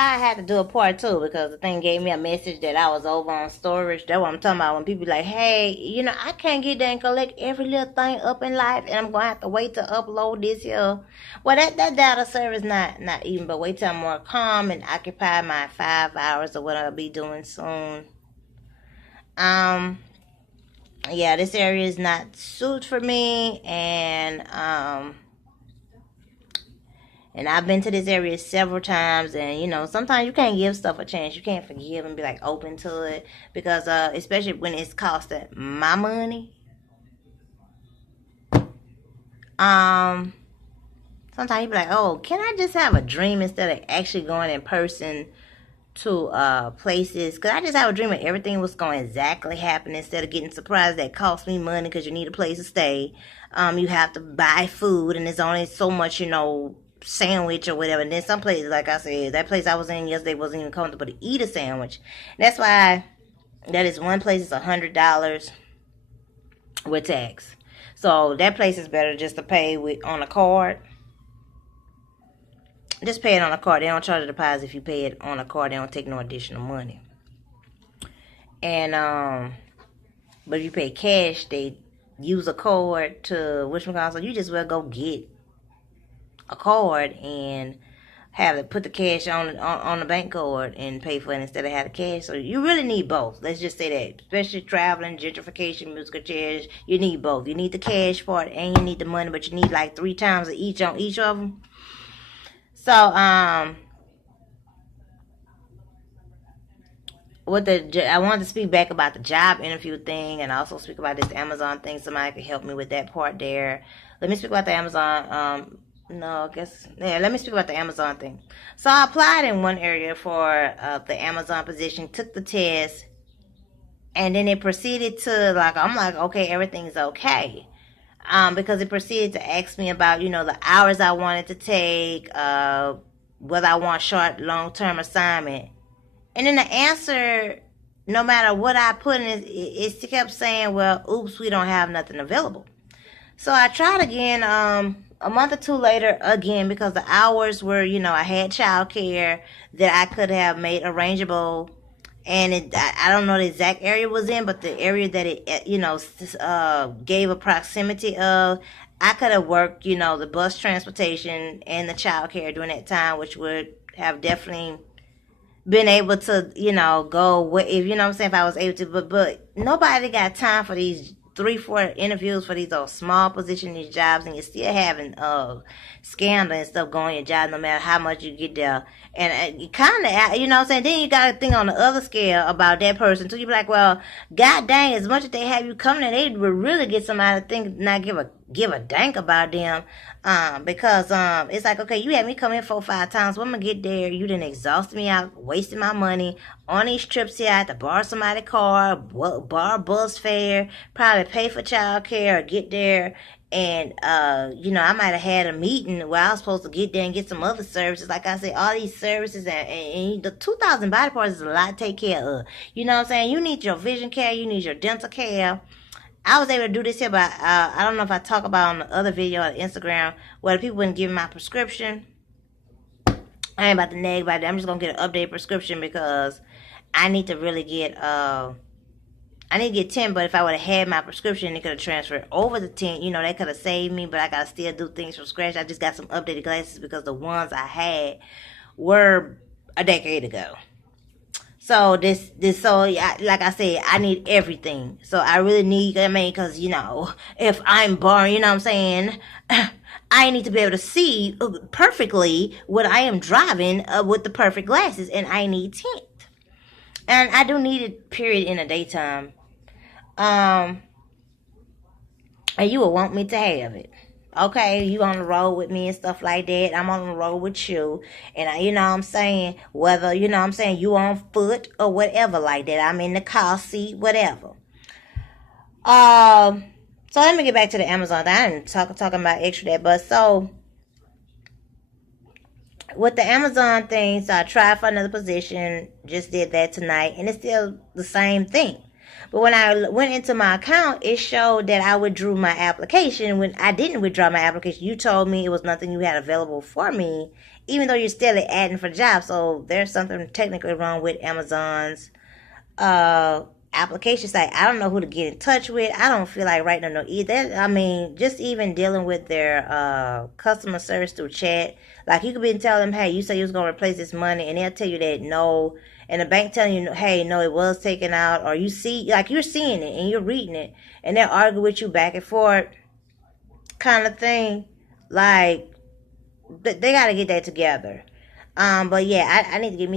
I had to do a part two because the thing gave me a message that I was over on storage. That's what I'm talking about. When people be like, hey, I can't get there and collect every little thing up in life, and I'm gonna have to wait to upload this here. Well, that data service not even, but wait till I'm more calm and occupy my 5 hours of what I'll be doing soon. Um, yeah, this area is not suited for me, and I've been to this area several times, and sometimes you can't give stuff a chance. You can't forgive and be like open to it because, especially when it's costing my money. Um, Sometimes you be like, oh, can I just have a dream instead of actually going in person to places? Because I just have a dream of everything was going to exactly happen instead of getting surprised that cost me money because you need a place to stay. You have to buy food, and there's only so much, sandwich or whatever. And then some places, like I said, that place I was in yesterday wasn't even comfortable to eat a sandwich. That's why that is one place is $100 with tax. So that place is better just to pay with on a card. Just pay it on a card. They don't charge a deposit if you pay it on a card. They don't take no additional money. And but if you pay cash, they use a card to so you just well go get a card and have it put the cash on the bank card and pay for it instead of have the cash. So you really need both. Let's just say that, especially traveling, gentrification, musical chairs, you need both. You need the cash part and you need the money, but you need like 3 times of each on each of them. So I wanted to speak back about the job interview thing and also speak about this Amazon thing. Somebody could help me with that part there. Let me speak about the Amazon. Let me speak about the Amazon thing. So I applied in one area for the Amazon position, took the test, and then it proceeded to I'm like, okay, everything's okay. Because it proceeded to ask me about, the hours I wanted to take, whether I want short, long-term assignment. And then the answer, no matter what I put in, it kept saying, well, oops, we don't have nothing available. So I tried again, a month or two later again, because the hours were, I had childcare that I could have made arrangeable. And I don't know the exact area it was in, but the area that it, gave a proximity of, I could have worked, the bus transportation and the childcare during that time, which would have definitely been able to, go, if you know what I'm saying, if I was able to, but nobody got time for these 3-4 interviews for these small position, these jobs, and you're still having scandal and stuff going on your job no matter how much you get there. And you kind of, you know what I'm saying, then you got to think on the other scale about that person. So you be like, well, god dang, as much as they have you coming in, they would really get somebody to think, not give a dank about them. Because it's like, okay, you had me come in 4-5 times. When I'm gonna get there, you done exhausted me out, wasting my money on these trips here. I had to borrow somebody's car, borrow bus fare, probably pay for childcare or get there. And I might have had a meeting where I was supposed to get there and get some other services. Like I said, all these services and the 2,000 body parts is a lot to take care of. You know what I'm saying? You need your vision care, you need your dental care. I was able to do this here, but I don't know if I talk about on the other video on Instagram where the people wouldn't give me my prescription. I ain't about to nag about it. I'm just gonna get an updated prescription because I need to really get I need to get 10, but if I would have had my prescription, it could have transferred over to 10. They could have saved me, but I got to still do things from scratch. I just got some updated glasses because the ones I had were a decade ago. So like I said, I need everything. So I really need, because, if I'm born, you know what I'm saying, I need to be able to see perfectly what I am driving with the perfect glasses, and I need tint. And I do need it, period, in the daytime. And you will want me to have it. Okay, you on the road with me and stuff like that. I'm on the road with you. And you know what I'm saying? Whether, you on foot or whatever like that. I'm in the car seat, whatever. So let me get back to the Amazon thing. I didn't talking about extra that, but so with the Amazon thing, so I tried for another position, just did that tonight, and it's still the same thing. But when I went into my account, it showed that I withdrew my application. When I didn't withdraw my application, you told me it was nothing you had available for me even though you're still adding for jobs. So there's something technically wrong with Amazon's uh application site. I don't know who to get in touch with. I don't feel like writing them no either. I mean, just even dealing with their customer service through chat. Like you could be telling them, hey, you said you was gonna replace this money, and they'll tell you that no, and the bank telling you, hey, no, it was taken out, or you see, like you're seeing it and you're reading it, and they'll argue with you back and forth, kind of thing. Like they got to get that together. But yeah, I need to give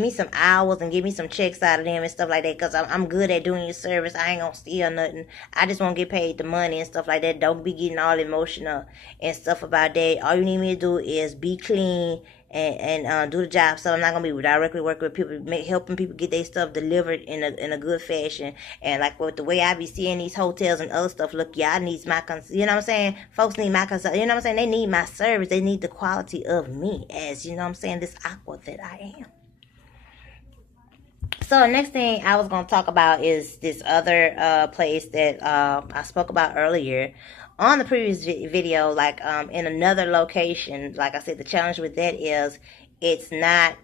me some hours and give me some checks out of them and stuff like that. Cause I'm good at doing your service. I ain't gonna steal nothing. I just want to get paid the money and stuff like that. Don't be getting all emotional and stuff about that. All you need me to do is be clean and do the job. So I'm not gonna be directly working with people, helping people get their stuff delivered in a good fashion. And like with the way I be seeing these hotels and other stuff, look, y'all needs my you know what I'm saying? Folks need my you know what I'm saying? They need my service. They need the quality of me as, you know what I'm saying, this aqua that I am. So the next thing I was going to talk about is this other place that I spoke about earlier on the previous video, like in another location. Like I said, the challenge with that is it's not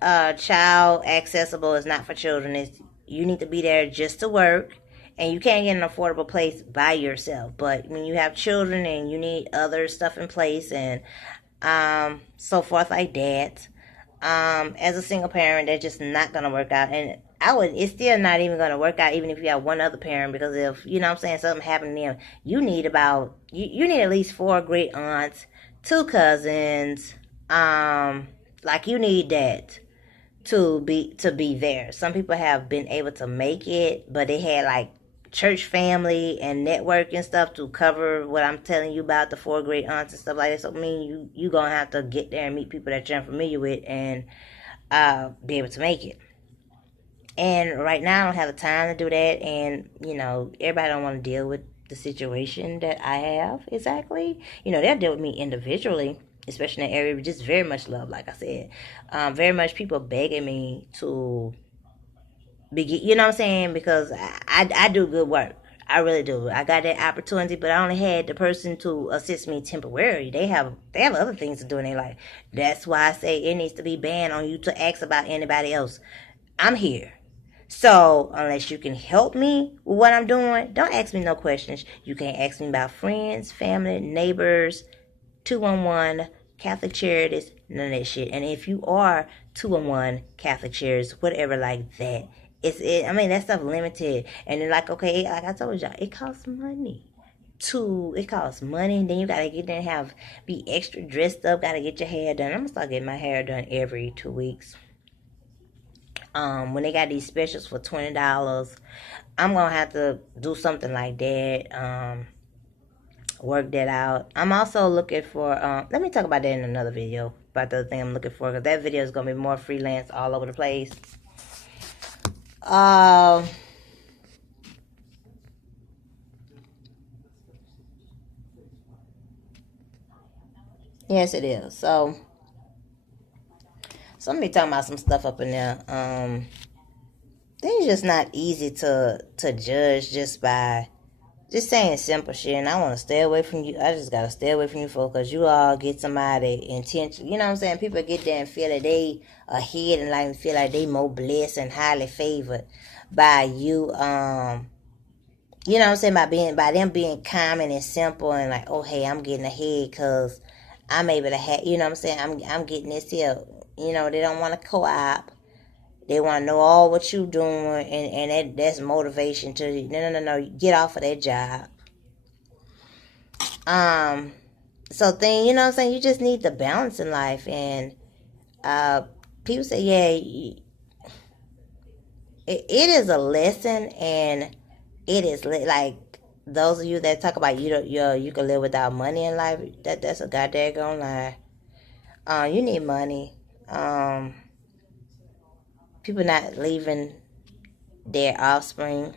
child accessible. It's not for children. You need to be there just to work, and you can't get an affordable place by yourself. But when you have children and you need other stuff in place and so forth like that, as a single parent, that's just not gonna work out. And it's still not even gonna work out even if you have one other parent, because if, you know what I'm saying, something happened to them, you need you need at least 4 great aunts, 2 cousins, like you need that to be there. Some people have been able to make it, but they had like church family and network and stuff to cover what I'm telling you about the 4 great aunts and stuff like that. So I mean, you gonna have to get there and meet people that you're unfamiliar with and be able to make it. And right now I don't have the time to do that, and you know, everybody don't want to deal with the situation that I have exactly. You know, they'll deal with me individually, especially in that area, but just very much love, like I said. Very much people begging me to begin, you know what I'm saying? Because I do good work. I really do. I got that opportunity, but I only had the person to assist me temporarily. They have other things to do in their life. That's why I say it needs to be banned on you to ask about anybody else. I'm here. So unless you can help me with what I'm doing, don't ask me no questions. You can't ask me about friends, family, neighbors, 211 Catholic Charities, none of that shit. And if you are 211 Catholic Charities, whatever like that, I mean, that stuff limited. And then like, okay, like I told y'all, it costs money. It costs money, and then you gotta get there and be extra dressed up, gotta get your hair done. I'm gonna start getting my hair done every 2 weeks. When they got these specials for $20, I'm gonna have to do something like that. Work that out. I'm also looking for let me talk about that in another video, about the other thing I'm looking for, because that video is going to be more freelance all over the place. Yes, it is. So I'm gonna be talking about some stuff up in there. Things just not easy to judge just by just saying simple shit. And I want to stay away from you. I just gotta stay away from you folks, because you all get somebody intention. You know what I'm saying? People get there and feel that they ahead in life and feel like they more blessed and highly favored by you. You know what I'm saying? By them being common and simple and like, oh hey, I'm getting ahead because I'm able to have. You know what I'm saying? I'm getting this here. You know, they don't want to co-op. They want to know all what you doing, and that's motivation to no, get off of that job. So you know what I'm saying, you just need the balance in life. And people say, yeah, it is a lesson, and it is like those of you that talk about you can live without money in life. That's a goddamn lie. You need money. People not leaving their offspring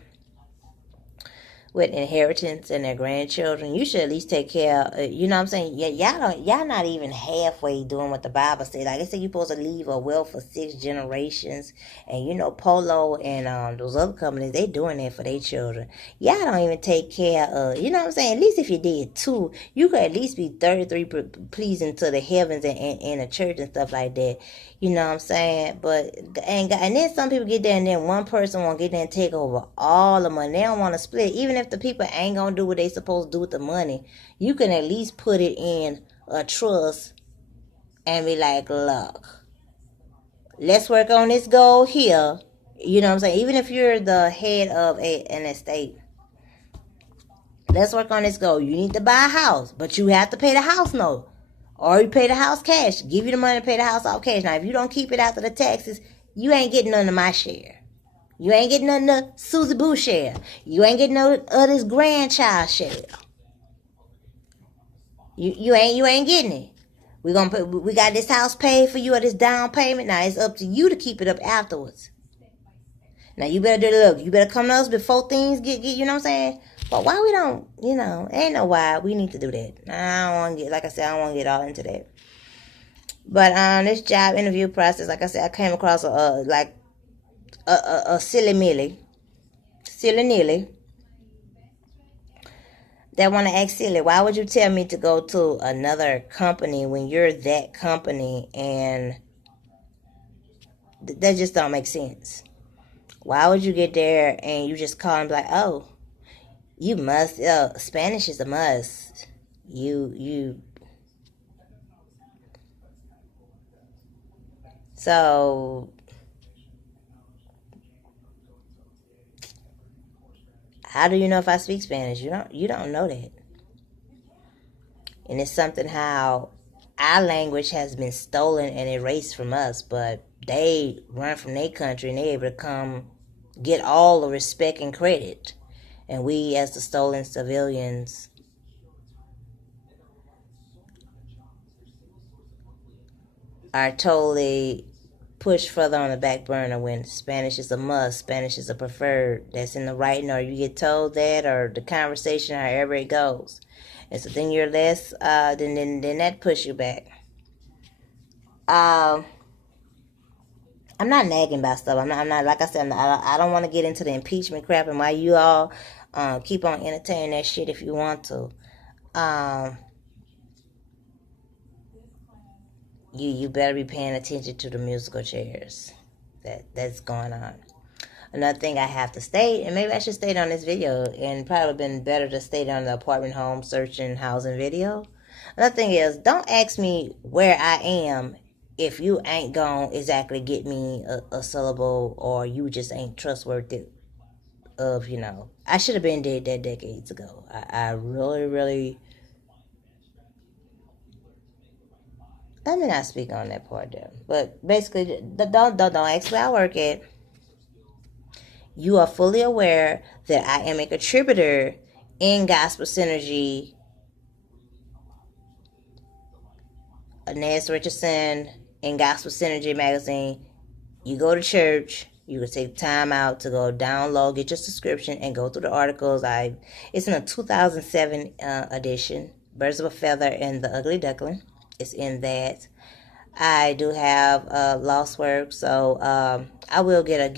with inheritance and their grandchildren, you should at least take care. You know what I'm saying? Yeah, y'all not even halfway doing what the Bible said. Like I said, you're supposed to leave a wealth for 6 generations, and Polo and those other companies, they doing that for their children. Y'all don't even take care of. You know what I'm saying? At least if you did too, you could at least be 33 pleasing to the heavens and the church and stuff like that. You know what I'm saying? But and then some people get there, and then one person won't get there and take over all the money. They don't want to split. Even if the people ain't gonna do what they supposed to do with the money, you can at least put it in a trust and be like, look, let's work on this goal here. You know what I'm saying? Even if you're the head of an estate, let's work on this goal. You need to buy a house, but you have to pay the house note. Or you pay the house cash. Give you the money to pay the house off cash. Now, if you don't keep it after the taxes, you ain't getting none of my share. You ain't getting none of Susie Boo share. You ain't getting none of this grandchild share. You ain't getting it. We got this house paid for you or this down payment. Now it's up to you to keep it up afterwards. Now you better look. You better come to us before things get you know what I'm saying? But why we don't, ain't no why we need to do that. I don't want to get, like I said, I don't want to get all into that. But this job interview process, like I said, I came across a silly nilly that want to ask silly. Why would you tell me to go to another company when you're that company? And that just don't make sense. Why would you get there and you just call and be like, oh, you must, Spanish is a must. So, how do you know if I speak Spanish? You don't know that. And it's something how our language has been stolen and erased from us, but they run from their country and they're able to come get all the respect and credit. And we, as the stolen civilians, are totally pushed further on the back burner when Spanish is a must, Spanish is a preferred. That's in the writing, or you get told that, or the conversation, however it goes. And so then you're less, then that push you back. I'm not nagging about stuff. I'm not like I said, I don't want to get into the impeachment crap, and why you all keep on entertaining that shit if you want to. You better be paying attention to the musical chairs that's going on. Another thing I have to state, and maybe I should state on this video, and probably been better to state on the apartment home searching housing video. Another thing is, don't ask me where I am if you ain't gonna exactly get me a syllable, or you just ain't trustworthy of, I should have been dead that decades ago. I really, really, let me not speak on that part there. But basically, don't ask where I work at. You are fully aware that I am a contributor in Gospel Synergy, Naz Richardson, in Gospel Synergy magazine. You go to church, you can take time out to go download, get your subscription, and go through the articles. It's in a 2007 edition, Birds of a Feather and the Ugly Duckling. It's in that. I do have lost work, so I will get a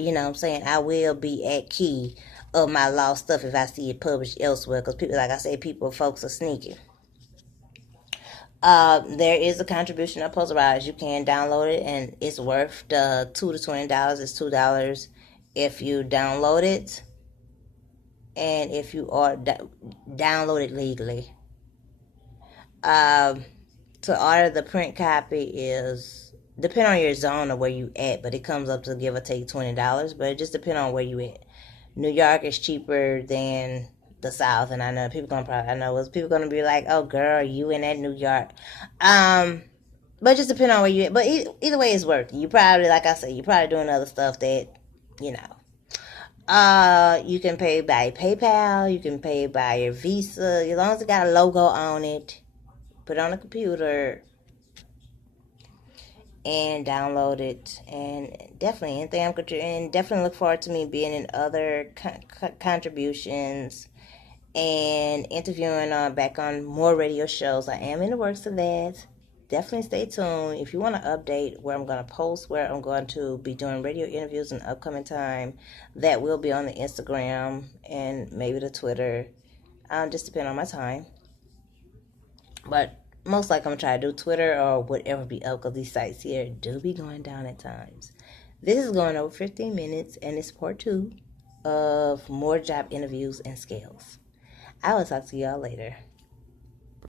you know what I'm saying, I will be at key of my lost stuff if I see it published elsewhere, because people, like I say, folks are sneaky. There is a contribution of Posterize. You can download it, and it's worth the $2 to $20. It's $2 if you download it, and if you are download it legally. To order the print copy is depend on your zone or where you at, but it comes up to give or take $20. But it just depends on where you at. New York is cheaper than the South, and I know people gonna be like, "Oh, girl, you in that New York?" But just depend on where you at. But either way, it's worth it. You probably, like I said, you probably doing other stuff that, you can pay by PayPal. You can pay by your Visa, as long as it got a logo on it. Put it on the computer, and download it. And definitely anything I'm contributing, definitely look forward to me being in other contributions and interviewing back on more radio shows. I am in the works of that. Definitely stay tuned. If you want to update where I'm going to post, where I'm going to be doing radio interviews in upcoming time, that will be on the Instagram and maybe the Twitter. Just depend on my time. But most likely I'm going to try to do Twitter or whatever be up, because these sites here do be going down at times. This is going over 15 minutes, and it's part 2 of more job interviews and scales. I will talk to y'all later.